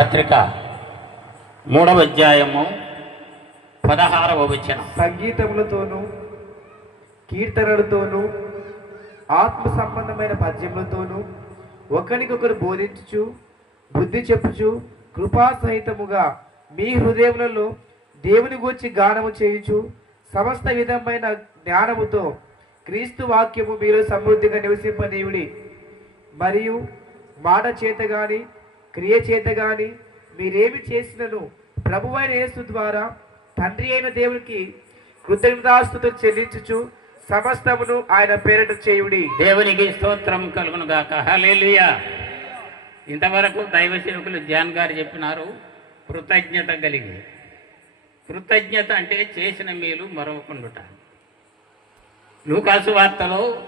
పత్రిక మూడవ అధ్యాయము పదహారవ వచనం. సంగీతములతోనూ కీర్తనలతోనూ ఆత్మ సంబంధమైన పద్యములతోనూ ఒకరికొకరు బోధించుచు బుద్ధి చెప్పుచు కృపా సహితముగా మీ హృదయములలో దేవుని గూర్చి గానము చేయుచు సమస్త విధమైన జ్ఞానముతో క్రీస్తు వాక్యము మీలో సమృద్ధిగా నివసింపనీయుడి మరియు మాట చేత కానీ క్రియ చేత గాని మీరేమి చేసినను? ప్రభువైన యేసు ద్వారా తండ్రి అయిన దేవునికి కృతజ్ఞతాస్తుతులు చెల్లించుచు సమస్తమును ఆయన పేరట చేయుడి. దేవునికి స్తోత్రం కలుగును గాక. హలేలుయా ఇంతవరకు దైవ సేవకులు జాన్ గారు చెప్పినారు కృతజ్ఞత కలిగి. కృతజ్ఞత అంటే చేసిన మేలు మరవకుండుట. లూకాసు వార్తలో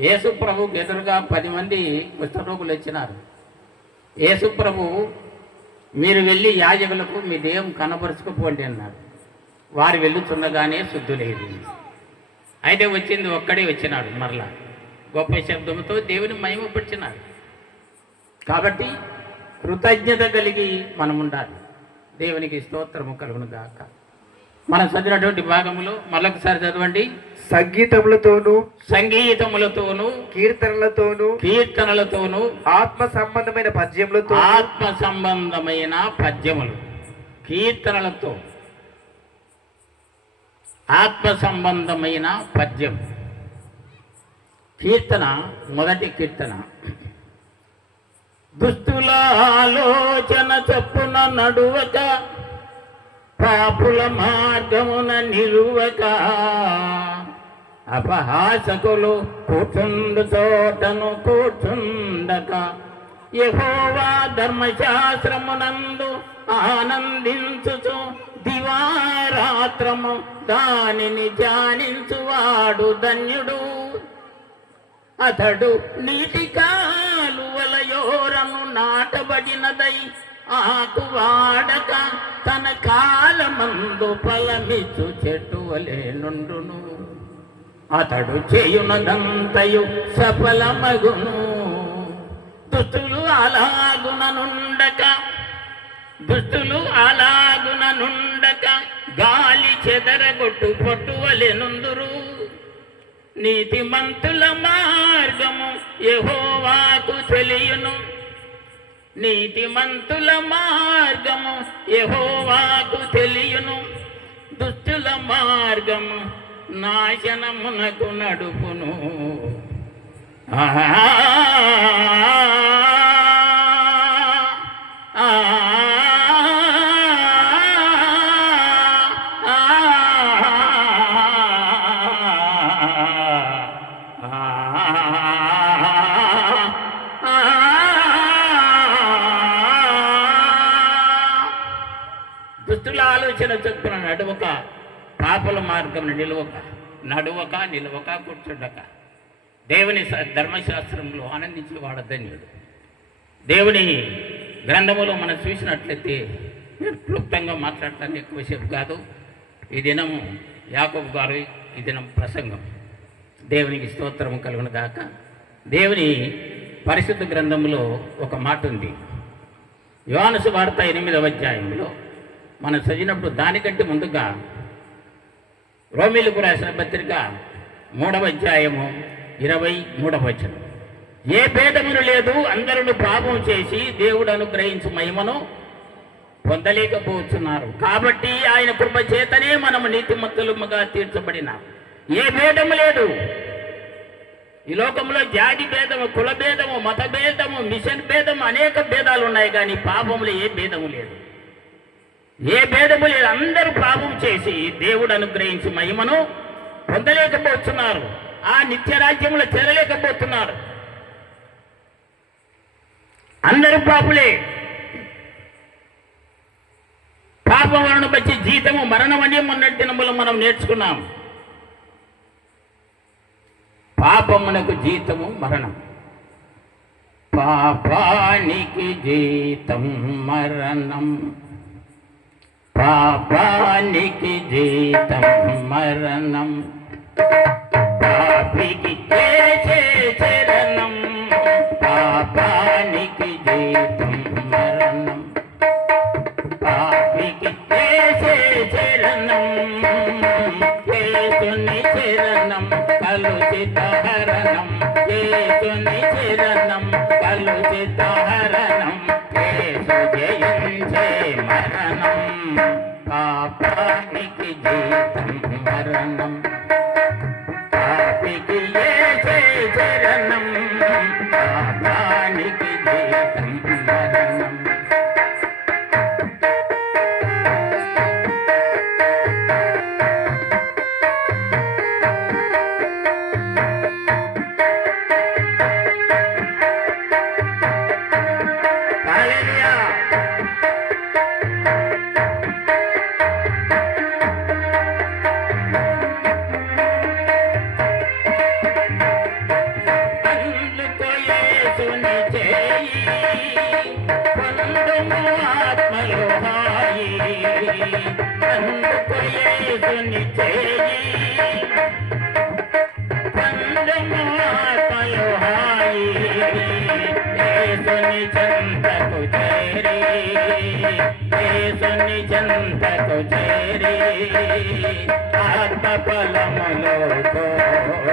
యేసు ప్రభు ఎదురుగా పది మంది కుష్ఠరోగులు వచ్చినారు. యేసుప్రభు మీరు వెళ్ళి యాజకులకు మీ దేహం కనపరుచుకుపోండి అన్నారు. వారు వెళ్ళుచున్నగానే శుద్ధులేదు అయితే వచ్చింది ఒక్కడే వచ్చినాడు మరలా. గొప్ప శబ్దంతో దేవుని మహిమపరిచినాడు. కాబట్టి కృతజ్ఞత కలిగి మనం ఉండాలి దేవునికి స్తోత్రము కలుగును గాక మనం చదివినటువంటి భాగంలో మరొకసారి చదవండి. సంగీతములతోనూ సంగీతములతోనూ కీర్తనలతోనూ కీర్తనలతోనూ ఆత్మ సంబంధమైన పద్యములతో ఆత్మ సంబంధమైన పద్యములు కీర్తనలతో ఆత్మ సంబంధమైన పద్యం. కీర్తన మొదటి కీర్తన. దుస్తుల ఆలోచన చప్పున నడువక పాపుల మార్గమున నిలువక. అపహాసకులు కూర్చుండు చోటను కూర్చుండక. యహోవా ధర్మశాస్త్రమునందు ఆనందించుచు దివారాత్రము దానిని ధ్యానించువాడు ధన్యుడు. అతడు నీటి కాలువలయోరను నాటబడినదై ఆకు వాడక తన కాలమందు ఫలమిచ్చు చెట్టు వలె నుండును. అతడు చేయునదంతయు సఫలమగును. దుస్తులు అలాగుననుండక దుస్తులు అలాగుననుండక గాలి చెదరగొట్టు పొట్టువలెనుందురు. నీతిమంతుల మార్గము యహోవాకు తెలియను. నీతిమంతుల మార్గము యహోవాకు తెలియను. దుస్తుల మార్గము నాశనమునకు నడుపును. ఆహా దుస్తుల ఆలోచన చొప్పున నడువక పాపల మార్గం నిలువక నడువక నిలువక కూర్చుండక. దేవుని ధర్మశాస్త్రంలో ఆనందించి వాడధన్యుడు దేవుని గ్రంథములో మనం చూసినట్లయితే నేను క్లుప్తంగా మాట్లాడటానికి ఎక్కువసేపు కాదు. ఈ దినము యాకబ్ గారు ఈ దినం ప్రసంగం. దేవునికి స్తోత్రము కలుగును గాక. దేవుని పరిశుద్ధ గ్రంథంలో ఒక మాట ఉంది. యోనసు వార్త ఎనిమిదవ అధ్యాయంలో మనం చదివినప్పుడు దానికంటే ముందుగా రోమిలకు రాసిన పత్రిక మూడవ అధ్యాయము ఇరవై మూడవ వచనం. ఏ భేదమును లేదు అందరూ పాపం చేసి దేవుడు అనుగ్రహించు మహిమను పొందలేకపోతున్నారు. కాబట్టి ఆయన కృప చేతనే మనము నీతిమంతులముగా తీర్చబడిన. ఏ భేదము లేదు. ఈ లోకంలో జాతి భేదము కుల భేదము మత భేదము మిషన్ భేదము అనేక భేదాలు ఉన్నాయి కానీ పాపములో ఏ భేదము లేదు. ఏ భేదము లేదు. అందరూ పాపం చేసి దేవుడు అనుగ్రహించి మహిమను పొందలేకపోతున్నారు. ఆ నిత్య రాజ్యంలో చేరలేకపోతున్నారు. అందరూ పాపులే. పాపం వలన వచ్చి జీతము మరణం అని మొన్నటి దినములు మనం నేర్చుకున్నాం. పాపమునకు జీతము మరణం. పాపానికి జీతం మరణం. పాపానికి జీతం మరణం. పాపికి చేసే చరణం చరణం కలుషిత హరణం. కలుషితహరణం యేసు జయించే మరణం. పాపానికి జీతం మరణం. పాపికి యేసే చరణం పాపానికి జీతం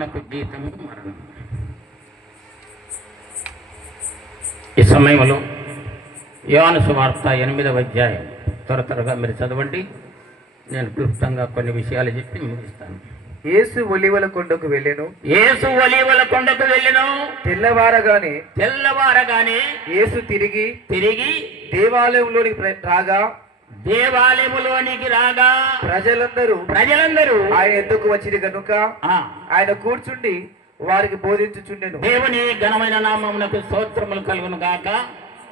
పాపమునకు జీతము మరణం. ఈ సమయంలో యోహాను సువార్త ఎనిమిదవ అధ్యాయం. త్వర త్వరగా మీరు చదవండి. నేను క్లుప్తంగా కొన్ని విషయాలు చెప్పి ముగిస్తాను. యేసు ఒలివల కొండకు వెళ్ళెను. యేసు ఒలీవల కొండకు వెళ్ళిన. తెల్లవారగానే తెల్లవారగానే యేసు తిరిగి తిరిగి దేవాలయంలోని రాగా దేవాలయములోనికి రాగా ప్రజలందరూ ప్రజలందరూ ఆయన ఎందుకు వచ్చింది గనుక? ఆ, ఆయన కూర్చుండి వారికి బోధించుచుండెను. దేవుని ఘనమైన నామమునకు స్తోత్రములు కలుగును గాక.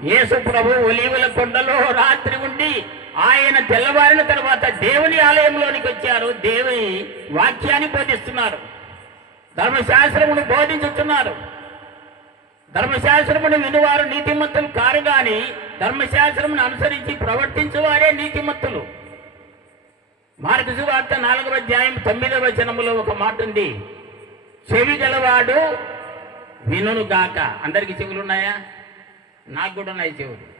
యేసు ప్రభు ఒలీవల కొండలో రాత్రి ఉండి ఆయన తెల్లవారిన తర్వాత దేవుని ఆలయంలోనికి వచ్చారు. దేవుని వాక్యాన్ని బోధిస్తున్నారు. ధర్మశాస్త్రమును బోధించుతున్నారు ధర్మశాస్త్రమును వినువారు నీతిమంతులు కారు గాని ధర్మశాస్త్రమును అనుసరించి ప్రవర్తించువారే నీతిమంతులు. మార్గసు వార్త నాలుగవ అధ్యాయం తొమ్మిదవ వచనములో ఒక మాట ఉంది చెవి గలవాడు వినును గాక. అందరికి చెవులు ఉన్నాయా? నాకు కూడా ఉన్నాయి చెవులు.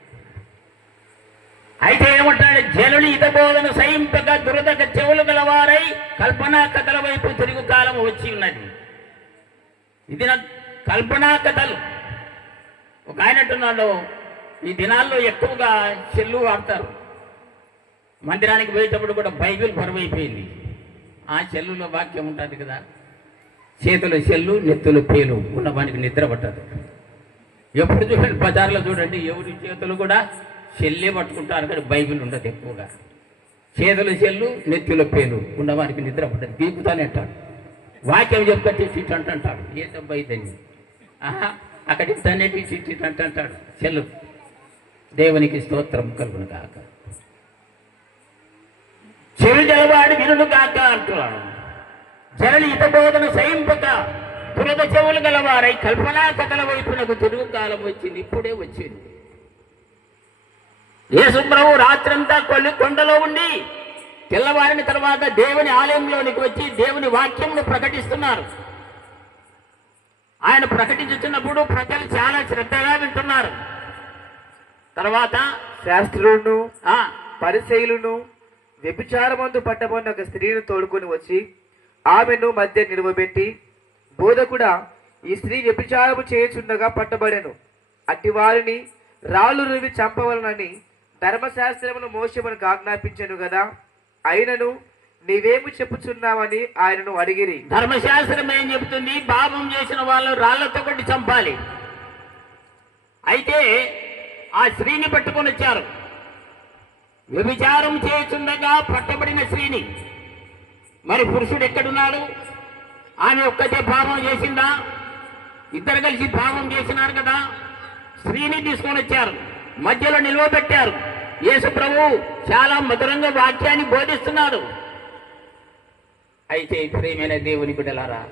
అయితే ఏమంటాడు? జనులు ఇతబోధను సహింపక దురదక చెవులు గలవారై కల్పనా కథల వైపు తిరుగు కాలం వచ్చి ఉన్నది. ఇది నా కల్పనా కథలు. ఒక ఆయన అంటున్నాడు ఈ దినాల్లో ఎక్కువగా చెల్లు వాడతారు. మందిరానికి పోయేటప్పుడు కూడా బైబిల్ బరువైపోయింది. ఆ చెల్లులో వాక్యం ఉంటుంది కదా. చేతుల చెల్లు నెత్తులు పేలు ఉన్నవానికి నిద్ర పట్టదు. ఎప్పుడు చూడండి బజార్లో చూడండి ఎవరి చేతులు కూడా చెల్లే పట్టుకుంటారు కానీ బైబిల్ ఉండదు ఎక్కువగా. చేతుల చెల్లు నెత్తుల పేలు ఉన్నవానికి నిద్ర పట్టదు. గీకుతానే అంటాడు. వాక్యం చెప్తే సీట్ అంటుంటాడు ఏ దెబ్బ ఆహా అక్కడ ఇంతనేటి చిట్ ఇటు అంటుంటాడు చెల్లు దేవునికి స్తోత్రం కలుగును కాక చెవి జలవాడు వినుడు కాక అంటున్నాడు. జనని హితబోధన సహింపక దురద చెవులు గలవారై కల్పనా కథల వైపునకు తిరుగు కాలం వచ్చింది ఇప్పుడే వచ్చింది. యేసుప్రభు రాత్రంతా కొల్లి కొండలో ఉండి తెల్లవారిన తర్వాత దేవుని ఆలయంలోనికి వచ్చి దేవుని వాక్యంను ప్రకటిస్తున్నారు. ఆయన ప్రకటించుతున్నప్పుడు ప్రజలు చాలా శ్రద్ధగా వింటున్నారు. తర్వాత శాస్త్రులను ఆ పరిశైలును వ్యభిచారమందు పట్టబడిన ఒక స్త్రీని తోడుకొని వచ్చి ఆమెను మధ్య నిలువబెట్టి బోధకుడా ఈ స్త్రీ వ్యభిచారము చేయుచుండగా పట్టబడెను. అట్టి వారిని రాళ్ళు రువి చంపవలనని ధర్మశాస్త్రమును మోసమని ఆజ్ఞాపించను కదా అయినను నీవేమి చెప్పుచున్నావని ఆయనను అడిగిరి. ధర్మశాస్త్రం ఏం చెబుతుంది? పాపం చేసిన వాళ్ళు రాళ్ళతో కొట్టి చంపాలి. అయితే ఆ స్త్రీని పట్టుకొని వచ్చారు. వ్యభిచారం చేస్తుండగా పట్టబడిన స్త్రీని. మరి పురుషుడు ఎక్కడున్నాడు? ఆమె ఒక్కతే పాపం చేసిందా? ఇద్దరు కలిసి పాపం చేసినారు కదా. స్త్రీని తీసుకొని వచ్చారు. మధ్యలో నిల్వబెట్టారు యేసు ప్రభు చాలా మధురంగా వాక్యాన్ని బోధిస్తున్నాడు. అయితే ప్రేమైన దేవుని బిడ్డలారా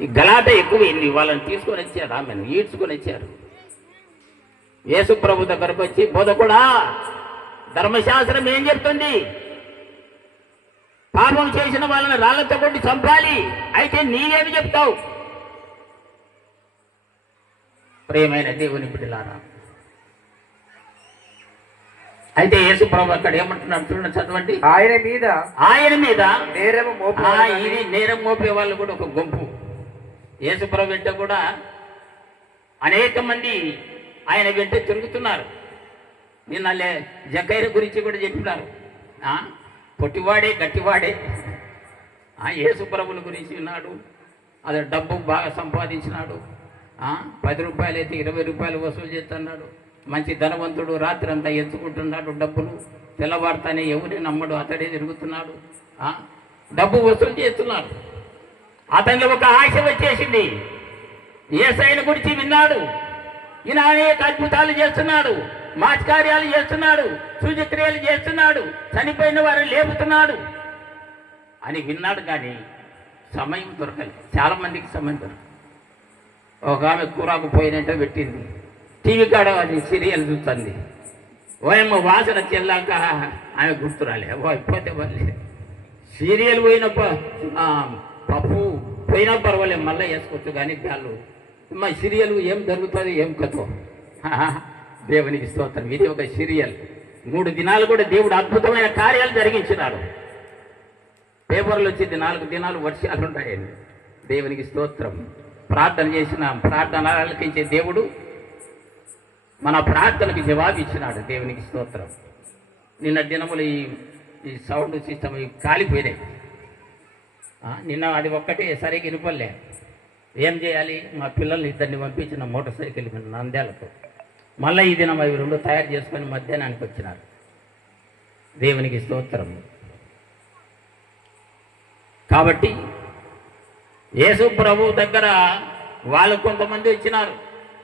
ఈ గలాట ఎక్కువైంది వాళ్ళని తీసుకొని వచ్చారు ఆమెను ఈడ్చుకొని వచ్చారు. యేసు ప్రభు దగ్గరకు వచ్చి బోధకుడా ధర్మశాస్త్రం ఏం చెప్తుంది? పాపం చేసిన వాళ్ళని రాళ్ళతో కొట్టి చంపాలి. అయితే నీవేమి చెప్తావు? ప్రియమైన దేవుని బిడ్డలారా అయితే యేసు ప్రభు అక్కడ ఏమంటున్నాడు చూడండి చదవండి. ఆయన మీద ఆయన మీద నేరము ఆ, మోపి ఇది నేరం మోపే వాళ్ళు కూడా ఒక గుంపు. యేసుప్రభు వెంట కూడా అనేక మంది ఆయన వెంట తిరుగుతున్నారు. నిన్న లే జగ్గైర గురించి కూడా చెప్పినారు. పొట్టివాడే గట్టివాడే. ఆ గురించి విన్నాడు. అది డబ్బు బాగా సంపాదించినాడు. పది రూపాయలు అయితే ఇరవై రూపాయలు వసూలు చేస్తున్నాడు. మంచి ధనవంతుడు రాత్రి అంతా ఎత్తుకుంటున్నాడు డబ్బులు. తెల్లవారుతానే ఎవరిని నమ్మడు అతడే తిరుగుతున్నాడు. డబ్బు వసూలు చేస్తున్నాడు అతనిలో ఒక ఆశ వచ్చేసింది. ఏసైన గురించి విన్నాడు. ఈయన అనేక అద్భుతాలు చేస్తున్నాడు మాచకార్యాలు చేస్తున్నాడు సూచక్రియలు చేస్తున్నాడు చనిపోయిన వారు లేపుతున్నాడు. అని విన్నాడు కానీ సమయం దొరకలేదు. చాలా మందికి సమయం దొరకదు ఒక ఆమె కూరకు పోయినట్టు పెట్టింది. టీవీ కాడ అది సీరియల్ చూస్తుంది. ఓయమ్మ వాసన చెల్లాక ఆమె గుర్తురాలే ఓ అయిపోతే వాళ్ళే సీరియల్ పోయినప్ప ఆ, పప్పు పోయినా పర్వాలేదు మళ్ళీ వేసుకోవచ్చు కానీ బ్యాలు మా సీరియల్ ఏం జరుగుతుంది ఏం కథ? దేవునికి స్తోత్రం. ఇది ఒక సీరియల్. మూడు దినాలు కూడా దేవుడు అద్భుతమైన కార్యాలు జరిగించినాడు. పేపర్లు వచ్చింది నాలుగు దినాలు వర్షాలు ఉంటాయండి. దేవునికి స్తోత్రం. ప్రార్థన చేసిన ప్రార్థన ఆలకించే దేవుడు మన ప్రార్థనకి జవాబు ఇచ్చినాడు. దేవునికి స్తోత్రం. నిన్న దినములు ఈ ఈ సౌండ్ సిస్టమ్ కాలిపోయినాయి. నిన్న అది ఒక్కటే సరిగ్గా వినపడలే. ఏం చేయాలి? మా పిల్లల్ని ఇద్దరిని పంపించిన మోటార్ సైకిల్ మీద నంద్యాలకు. మళ్ళీ ఈ దినం అవి రెండు తయారు చేసుకొని మధ్యాహ్నానికి వచ్చినారు. దేవునికి స్తోత్రం. కాబట్టి యేసు ప్రభు దగ్గర వాళ్ళు కొంతమంది వచ్చినారు.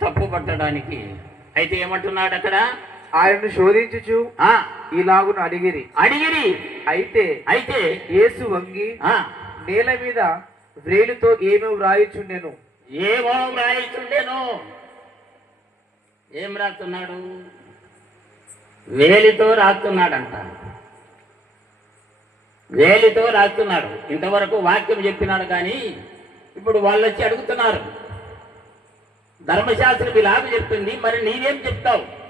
తప్పు పట్టడానికి. అయితే ఏమంటున్నాడు అక్కడ? ఆయనను శోధించుచు ఆ. ఇలాగును అడిగిరి. అడిగిరి. అయితే అయితే యేసు వంగి నేల మీద వ్రేలుతో ఏమేమి వ్రాయిచుండెను? ఏమో వ్రాయిచుండెను? ఏం రాస్తున్నాడు? వేలితో రాస్తున్నాడంట. వేలితో రాస్తున్నాడు. ఇంతవరకు వాక్యం చెప్పినాడు కానీ ఇప్పుడు వాళ్ళు వచ్చి అడుగుతున్నారు. ధర్మశాస్త్రం ఇలాగ చెప్తుంది మరి నీవేం చెప్తావు?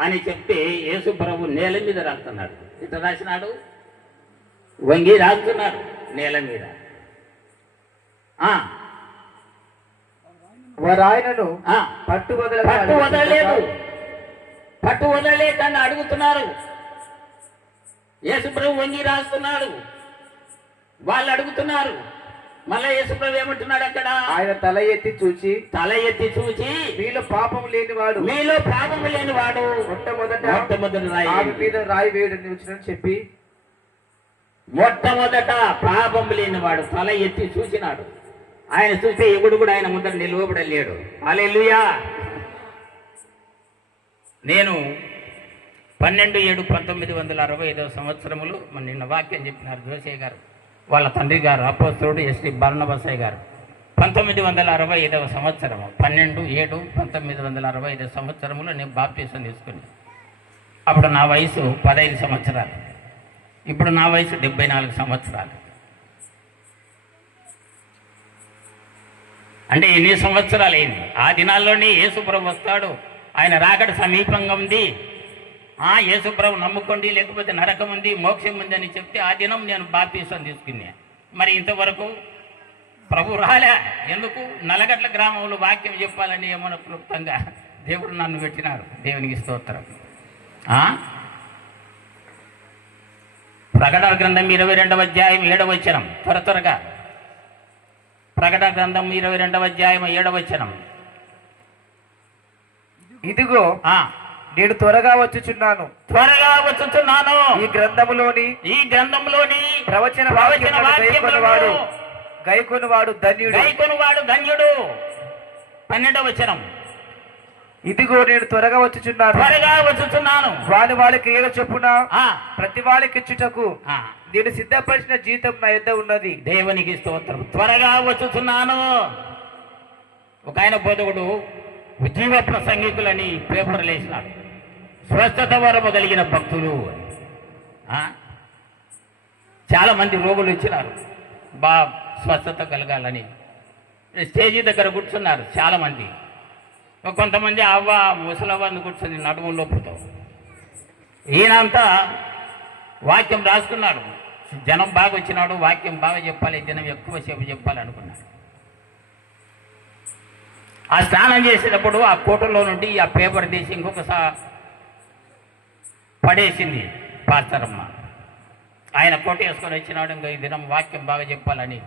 అని చెప్తే యేసు ప్రభు నేల మీద రాస్తున్నాడు. ఇట్లా రాసినాడు? వంగి రాస్తున్నాడు నేల మీద. వారు ఆయనను పట్టు పట్టు వదలలేదు. పట్టు వదలలేకుండా అడుగుతున్నారు. యేసుప్రభు వంగి రాస్తున్నాడు. వాళ్ళు అడుగుతున్నారు. మళ్ళా యేసుప్రభు ఏమంటున్నాడు అక్కడ? ఆయన తల ఎత్తి చూచి తల ఎత్తి చూచి మీలో పాపం లేనివాడు మీలో పాపము లేని వాడు మొట్టమొదట మొట్టమొదటి రాయి మీద రాయి వచ్చినని చెప్పి మొట్టమొదట పాపము లేని వాడు తల ఎత్తి చూసినాడు ఆయన చూస్తే ఎవడు కూడా ఆయన ముందర నిలువబడలేడు. అలెలుయా నేను పన్నెండు ఏడు పంతొమ్మిది వందల అరవై ఐదవ సంవత్సరములు మన నిన్న వాక్యం చెప్పినారు జోసే గారు వాళ్ళ తండ్రి గారు అపోస్తుడు ఎస్టీ బర్ణబసయ్య గారు. పంతొమ్మిది వందల అరవై ఐదవ సంవత్సరము పన్నెండు ఏడు పంతొమ్మిది వందల అరవై ఐదవ సంవత్సరములో నేను బాప్తీసం తీసుకుని అప్పుడు నా వయసు పదహైదు సంవత్సరాలు. ఇప్పుడు నా వయసు డెబ్బై నాలుగు సంవత్సరాలు. అంటే ఎన్ని సంవత్సరాలు అయింది? ఆ దినాల్లోనే యేసుప్రభు వస్తాడు. ఆయన రాకడ సమీపంగా ఉంది. ఆ యేసుప్రభు నమ్ముకోండి లేకపోతే నరకం ఉంది మోక్షం ఉంది అని చెప్తే ఆ దినం నేను బాప్తీసం తీసుకున్నా. మరి ఇంతవరకు ప్రభు రాలే. ఎందుకు? నలగట్ల గ్రామంలో వాక్యం చెప్పాలని ఏమన్నా క్లుప్తంగా దేవుడు నన్ను పెట్టినారు. దేవునికి స్తోత్రం. ప్రకటన గ్రంథం ఇరవై రెండవ అధ్యాయం ఏడవ వచ్చినం త్వర త్వరగా. ప్రకటన గ్రంథం ఇరవై రెండవ అధ్యాయం ఏడవ వచనం. ఇదిగో ఆ, నేను త్వరగా వచ్చుచున్నాను. త్వరగా వచ్చుతున్నాను ఈ గ్రంథములోని ఈ గ్రంథంలోని ప్రవచన ప్రవచన వాక్యములను గైకొనువాడు. ధన్యుడు. గైకొనువాడు ధన్యుడు. పన్నెండవ వచనం. ఇదిగో నేను త్వరగా వచ్చుచున్నాను. త్వరగా వచ్చుతున్నాను వాని వాడి క్రియల చొప్పున? ఆ, ప్రతి వాడికి ఇచ్చుటకు. నేను సిద్ధపరిచిన జీతం నా యొద్ద ఉన్నది. దేవునికి స్తోత్రం. త్వరగా వచ్చుతున్నాను ఒక ఆయన బోధకుడు ఉద్యోగ ప్రసంగికులని పేపర్లు వేసినాడు స్వస్థత వరము కలిగిన భక్తులు అని. చాలా మంది రోగులు ఇచ్చినారు. బా స్వస్థత కలగాలని. స్టేజీ దగ్గర కూర్చున్నారు చాలా మంది కొంతమంది అవ్వ ముసలవ్వని కూర్చొని నడుము లోపుతో ఈయనంతా వాక్యం రాసుకున్నాడు. జనం బాగా వచ్చినాడు వాక్యం బాగా చెప్పాలి జనం ఎక్కువసేపు చెప్పాలి అనుకున్నాడు. ఆ స్నానం చేసేటప్పుడు ఆ కోటలో నుండి ఆ పేపర్ తీసి ఇంకొకసారి పడేసింది పాస్తారమ్మ ఆయన కోట వేసుకొని వచ్చినాడు ఇంకా ఈ దినం వాక్యం బాగా చెప్పాలని.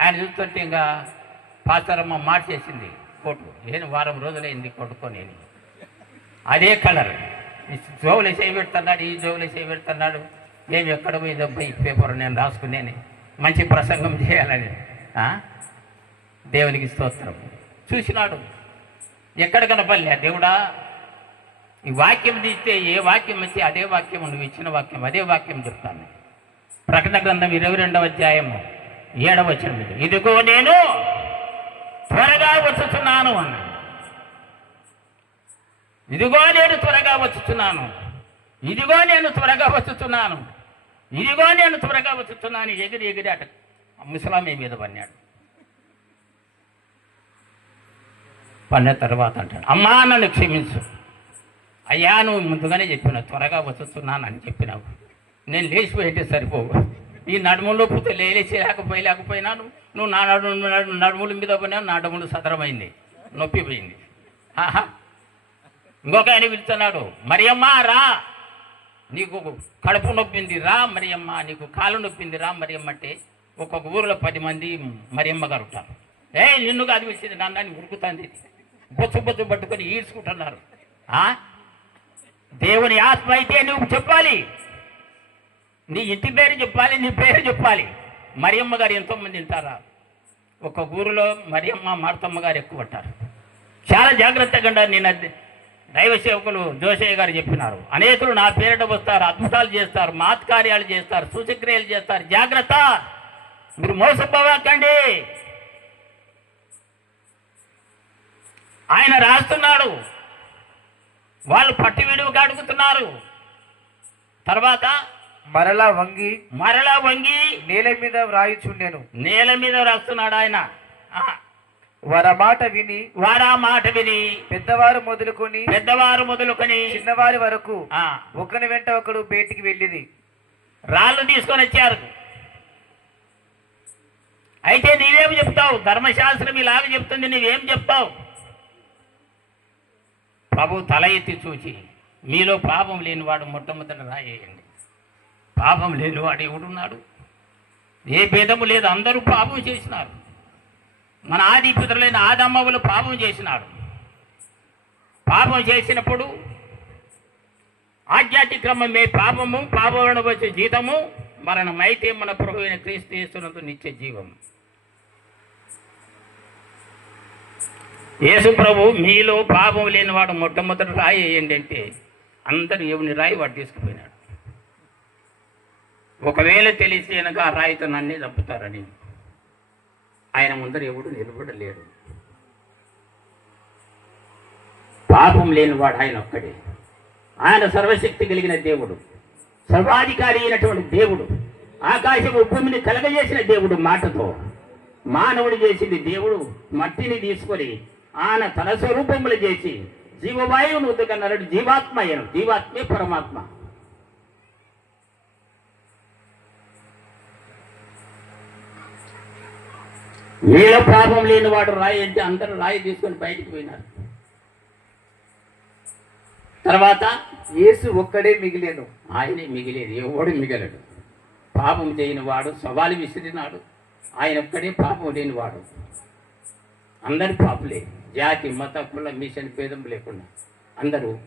ఆయన చూస్తుంటే ఇంకా పాస్తారమ్మ మార్చేసింది కోటు. నేను వారం రోజులైంది కొట్టుకొని. అదే కలర్. జోవులు చేయబెడుతున్నాడు ఈ జోవులు చేయబెడుతున్నాడు మేము ఎక్కడ పోయిందబ్బా ఈ పేపర్ నేను రాసుకునేని? మంచి ప్రసంగం చేయాలని. దేవునికి స్తోత్రం. చూసినాడు. ఎక్కడ కనపల్లే దేవుడా ఈ వాక్యం తీస్తే ఏ వాక్యం వచ్చి అదే వాక్యం నువ్వు ఇచ్చిన వాక్యం అదే వాక్యం చెప్తాను. ప్రకటన గ్రంథం ఇరవై రెండవ అధ్యాయము ఏడవ వచనం ఇదిగో నేను త్వరగా వచ్చుతున్నాను అన్నాడు. ఇదిగో నేను త్వరగా వచ్చుతున్నాను ఇదిగో నేను త్వరగా వచ్చుతున్నాను ఇదిగో నేను త్వరగా వచ్చుతున్నాను ఎగిరి ఎగిరి అట ముసలామే మీద పన్నాడు. పన్న తర్వాత అంటాడు అమ్మా నన్ను క్షమించు. అయ్యా నువ్వు ముందుగానే చెప్పిన త్వరగా వచ్చుతున్నాను అని చెప్పినావు. నేను లేచిపోయింటే సరిపోవు. ఈ నడుములో పుత్త లేచి లేకపోయి లేకపోయినాను. నువ్వు నా నడు నడు- నడుముల మీద పోయినా నా నడుములు సదరమైంది నొప్పి పోయింది ఆహా ఇంకొక ఆయన పిలుస్తున్నాడు మరియమ్మా రా. నీకు కడుపు నొప్పింది రా మరియమ్మ. నీకు కాలు నొప్పింది రా మరియమ్మ అంటే ఒక్కొక్క ఊరిలో పది మంది మరియమ్మ గారు ఉంటారు. ఏ నిన్ను కాదు పిలిచింది నన్ను అని ఉరుకుతుంది. బొచ్చు బొచ్చు పట్టుకొని ఈడ్చుకుంటున్నారు. ఆ? దేవుని ఆత్మ అయితే నువ్వు చెప్పాలి. నీ ఇంటి పేరు చెప్పాలి నీ పేరు చెప్పాలి. మరియమ్మ గారు ఎంతోమంది వింటారా? ఒక ఊరిలో మరియమ్మ మార్తమ్మ గారు ఎక్కువ ఉంటారు. చాలా జాగ్రత్తగా నేను అది- దైవ సేవకులు జోషయ్య గారు చెప్పినారు. అనేకులు నా పేరిట వస్తారు అద్భుతాలు చేస్తారు మాత్కార్యాలు చేస్తారు సూచక్రియలు చేస్తారు. జాగ్రత్త! మీరు మోసపోవాకండి! ఆయన రాస్తున్నాడు. వాళ్ళు పట్టి విడువగా అడుగుతున్నారు తర్వాత మరలా వంగి మరలా వంగి నేల మీద వ్రాయిచుండెను. నేల మీద రాస్తున్నాడు ఆయన. వారి మాట విని వారా మాట విని పెద్దవారు మొదలుకొని పెద్దవారు మొదలుకొని చిన్నవారి వరకు ఆ, ఒకని వెంట ఒకడు బయటికి వెళ్ళింది. రాళ్ళు తీసుకొని వచ్చారు. అయితే నీవేం చెప్తావు? ధర్మశాస్త్రం ఇలాగ చెప్తుంది నీవేం చెప్తావు? ప్రభు తల ఎత్తి చూచి మీలో పాపం లేనివాడు మొట్టమొదట రాయేయండి. పాపం లేనివాడు ఎవడున్నాడు? ఏ భేదము లేదు అందరూ పాపం చేసినారు. మన ఆది పితరులైన ఆదమ్మవులు పాపం చేసినాడు పాపం చేసినప్పుడు ఆధ్యాత్మిక క్రమమే పాపము పాపములను వచ్చే జీతము మరణమైతే మన ప్రభు అయిన క్రీస్తు యేసునందు నిత్య జీవం యేసు ప్రభు మీలో పాపం లేనివాడు మొట్టమొదటి రాయి వేయండి అంటే అందరు ఎవరిని రాయి వాడు తీసుకుపోయినాడు. ఒకవేళ తెలిసి వెనక ఆ రాయితో నన్నే చంపుతారని. ఆయన ముందర ఎవడు నిలబడలేడు. పాపం లేనివాడు ఆయన ఒక్కడే. ఆయన సర్వశక్తి కలిగిన దేవుడు సర్వాధికారి అయినటువంటి దేవుడు ఆకాశము భూమిని కలగజేసిన దేవుడు మాటతో మానవుడు చేసింది దేవుడు మట్టిని తీసుకొని ఆయన తన స్వరూపములు చేసి జీవవాయువును ఉద్దకన్నాడు జీవాత్మ అయ్యను జీవాత్మే పరమాత్మ. వీళ్ళ పాపం లేని వాడు రాయి అంటే అందరూ రాయి తీసుకొని బయటికి పోయినారు. తర్వాత యేసు ఒక్కడే మిగిలేను. ఆయనే మిగిలేది ఎవడు మిగలడు. పాపం చేయని వాడు సవాలు విసిరినాడు. ఆయన ఒక్కడే పాపం లేని వాడు. అందరు పాపులే. జాతి మత కుల మిషన్ భేదం లేకుండా అందరూ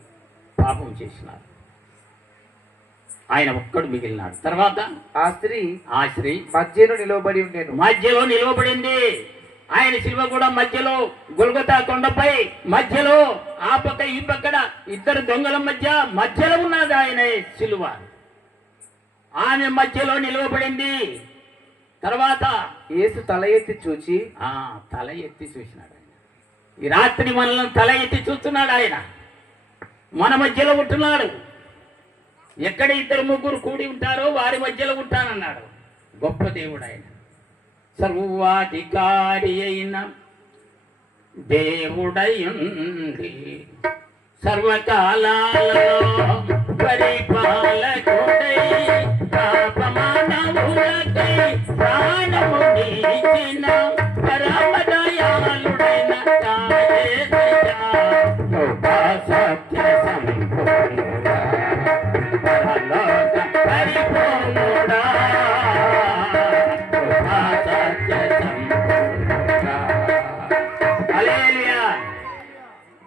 పాపం చేసినారు. ఆయన ఒక్కడు మిగిలినాడు. తర్వాత ఆ స్త్రీ ఆ స్త్రీ మధ్యలో నిలవబడి ఉండేను. మధ్యలో నిలవబడింది. ఆయన శిల్వ కూడా మధ్యలో గొల్గొతా కొండపై మధ్యలో ఆ పక్క ఈ పక్కన ఇద్దరు దొంగల మధ్య మధ్యలో ఉన్నది ఆయన శిలువ. ఆమె మధ్యలో నిలవబడింది. తర్వాత యేసు తల ఎత్తి చూచి ఆ తల ఎత్తి చూసినాడు ఆయన. ఈ రాత్రి మనల్ని తల ఎత్తి చూస్తున్నాడు ఆయన. మన మధ్యలో ఉంటున్నాడు. ఎక్కడ ఇద్దరు ముగ్గురు కూడి ఉంటారో వారి మధ్యలో ఉంటానన్నాడు. గొప్ప దేవుడు ఆయన సర్వాధికారి అయిన దేవుడయుంది సర్వకాలాలలో పరిపాలకుడై పాపమానవులకై ప్రాణము నీచిన పరమదయాళుడైన సత్య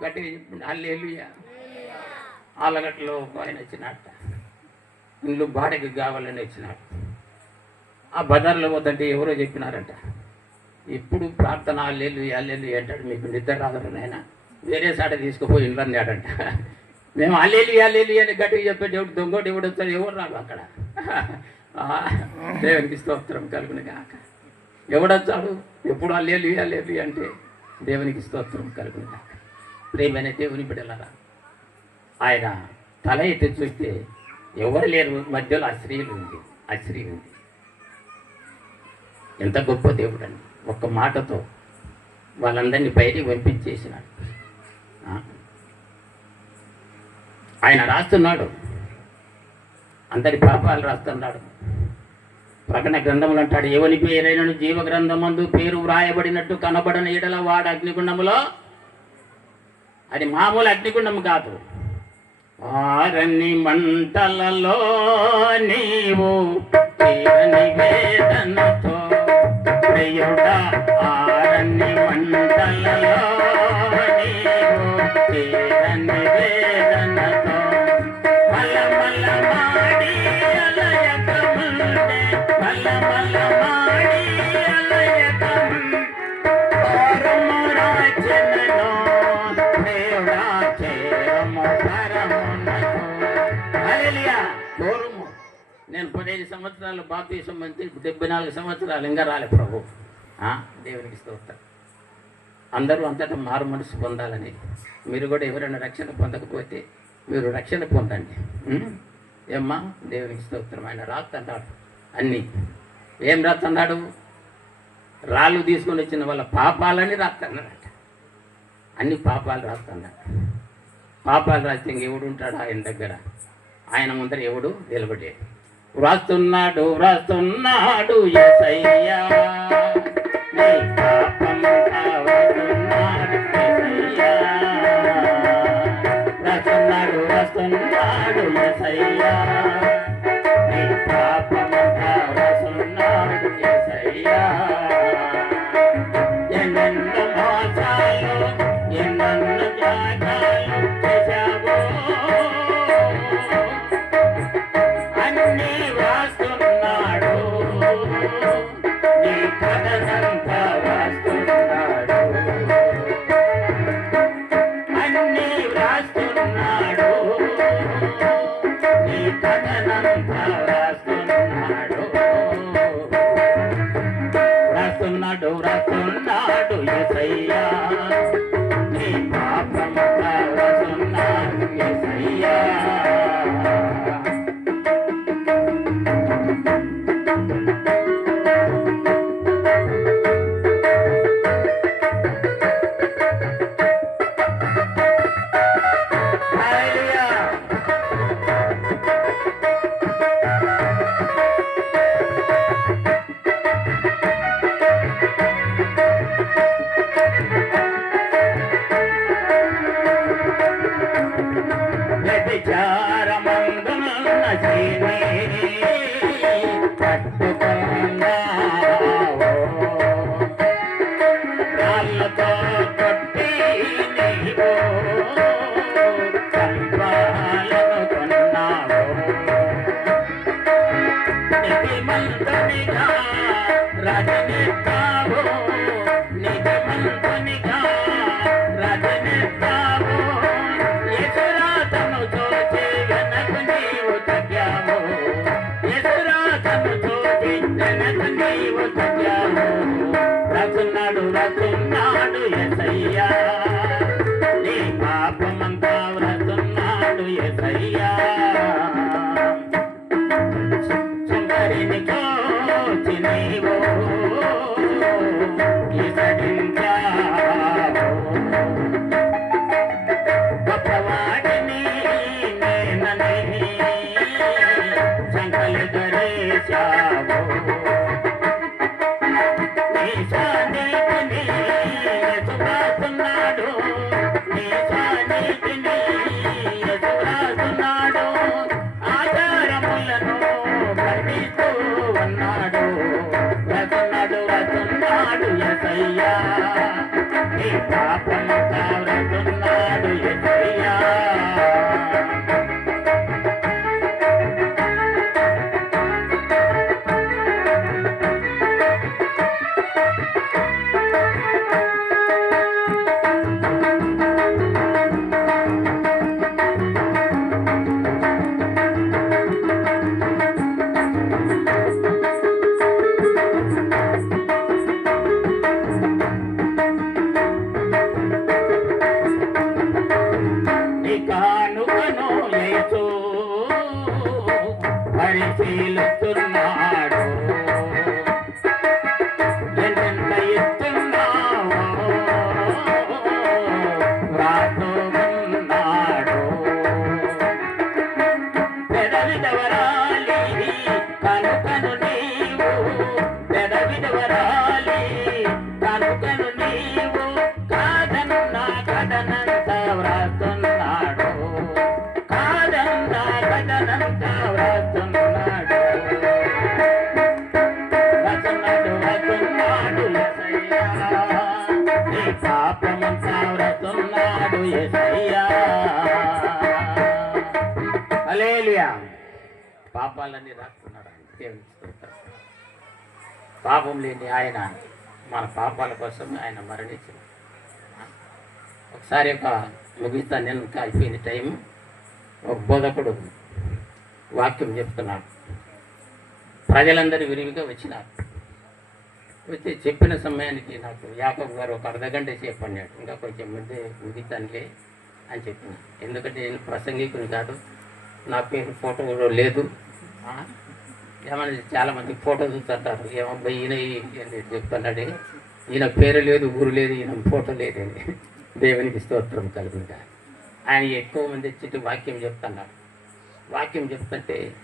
గట్టిగా చెప్పండి హల్లెలూయా ఆలగట్లో ఆయన వచ్చినట్ట ఇల్లు బాడకి కావాలని వచ్చినాడు ఆ బజార్లో వద్దంటే ఎవరో చెప్పినారంట ఎప్పుడు ప్రార్థన అల్లెలు అల్లెలు అంటాడు మీకు నిద్ర రాదు నాయన వేరే సాట తీసుకుపోయి ఇల్లు అన్నాడంట మేము అల్లెలు అల్లెలు అని గట్టిగా చెప్పే దేవుడు దొంగోటి ఎవడు వస్తాడు ఎవరు రాదు అక్కడ? దేవునికి స్తోత్రం కలుగును కాక ఎవడొచ్చాడు? ఎప్పుడు అల్లేలు అల్లేలు అంటే దేవునికి స్తోత్రం కలుగును కాక ప్రేమైన దేవుని బిడ్డలరా ఆయన తల ఎత్తి చూస్తే ఎవరు లేరు? మధ్యలో అశ్రీలు ఉంది అశ్రీ ఉంది. ఎంత గొప్ప దేవుడు అండి ఒక్క మాటతో వాళ్ళందరినీ బయటికి పంపించేసినాడు. ఆయన రాస్తున్నాడు. అందరి పాపాలు రాస్తున్నాడు. ప్రకటన గ్రంథములు అంటాడు. ఎవని పేరైనను జీవ గ్రంథమందు పేరు వ్రాయబడినట్టు కనబడని ఎడల వాడు అగ్నిగుండములో? అది మామూలు అగ్నిగుండం కాదు. ఆరని మంటలలో నీవు తీరని వేదనతో ఆరని మంటలలో సంవత్సరాలు బాప్తీసం మంత్రి డెబ్బై నాలుగు సంవత్సరాలు ఇంకా రాలే ప్రభు. ఆ, దేవునికి స్తోత్రం. అందరూ అంతటా మారు మనసు పొందాలని. మీరు కూడా ఎవరైనా రక్షణ పొందకపోతే మీరు రక్షణ పొందండి. ఏమ్మా? దేవునికి స్తోత్రం. ఆయన రాస్తున్నాడు అన్నీ. ఏం రాస్తున్నాడు రాళ్ళు తీసుకొని వచ్చిన వాళ్ళ పాపాలని రాస్తున్నాడట అన్ని పాపాలు రాస్తున్నాడు పాపాలు రాస్తే ఇంకెవడు ఉంటాడు ఆయన దగ్గర? ఆయన ముందర ఎవడు నిలబడేది? వ్రాస్తున్నాడు వ్రాస్తున్నాడు యేసయ్యా. వస్తున్నాడు పాపమంతా వ్రాస్తున్నాడు ఎసయ్యా నీ పాపమంతా వస్తున్నాడు ఎసయ్యా పాపాలన్నీ రాసుకున్నాడు ఆయన. దేవునికి పాపం లేని ఆయన మన పాపాల కోసం ఆయన మరణించాడు. ఒకసారి ఒక ముగిస్తా నేను అయిపోయిన టైం ఒక బోధకుడు వాక్యం చెప్తున్నాడు. ప్రజలందరూ విరివిగా వచ్చినారు. వచ్చి చెప్పిన సమయానికి నాకు యాకబ్ గారు ఒక అర్ధగంట సేపు అన్నాడు. ఇంకా కొంచెం ముందే ముగితానులే అని చెప్పిన ఎందుకంటే నేను ప్రసంగికుని కాదు నా పేరు ఫోటో కూడా లేదు. ఏమన్నా చాలా మంది ఫోటో చూస్తుంటారు. ఏమబ్బా ఈయన ఏంటి చెప్తున్నాడు. ఈయన పేరు లేదు ఊరు లేదు ఈయన ఫోటో లేదని దేవునికి స్తోత్రం కలుగుగా ఆయన ఎక్కువ మంది వచ్చి వాక్యం చెప్తున్నారు. వాక్యం చెప్తుంటే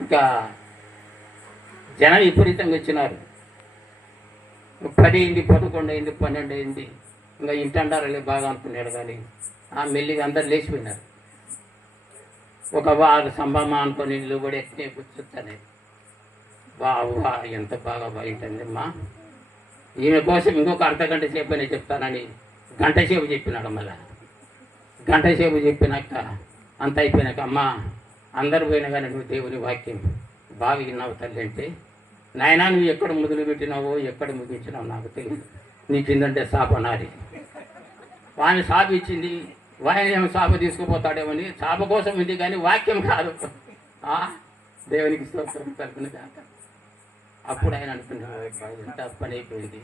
ఇంకా జనం విపరీతంగా వచ్చినారు. పది అయింది పదకొండు అయింది పన్నెండు అయింది. ఇంకా ఇంటండారలే బాగా అనుకున్నాడు కానీ ఆ మెల్లిగా అందరు లేచిపోయినారు. ఒక వారు సంభమ అనుకొని ఇల్లు కూడా ఎక్కినే కూర్చుంటానే. వా వా ఎంత బాగా బాగుంటుందమ్మా ఈమె కోసం ఇంకొక అర్ధ గంట సేపు అని చెప్తానని గంట సేపు చెప్పినాడు మళ్ళా. గంట సేపు చెప్పినాక అంత అయిపోయినాక అమ్మా అందరు పోయినా కానీ నువ్వు దేవుని వాక్యం బాగా విన్నావు తల్లి అంటే నాయనా నువ్వు ఎక్కడ మొదలు పెట్టినావో ఎక్కడ ముగించినావో నాకు తెలియదు. నీ కిందంటే శాప నాది. వాని ఇచ్చింది వాయన చాప తీసుకుపోతాడేమని చాప కోసం ఉంది కానీ వాక్యం కాదు. దేవునికి స్తోత్రం కలుగును కాక అప్పుడు ఆయన అనుకున్నాడు ఎంత పని అయిపోయింది.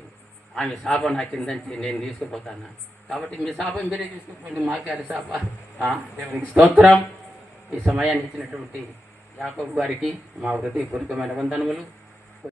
ఆమె శాప నా కిందంచి నేను తీసుకుపోతాను? కాబట్టి మీ శాపం మీరే తీసుకుపోయింది మాకే శాప దేవునికి స్తోత్రం. ఈ సమయాన్ని ఇచ్చినటువంటి యాకబ్ గారికి మా హృదయపూర్వకమైన వందనములు.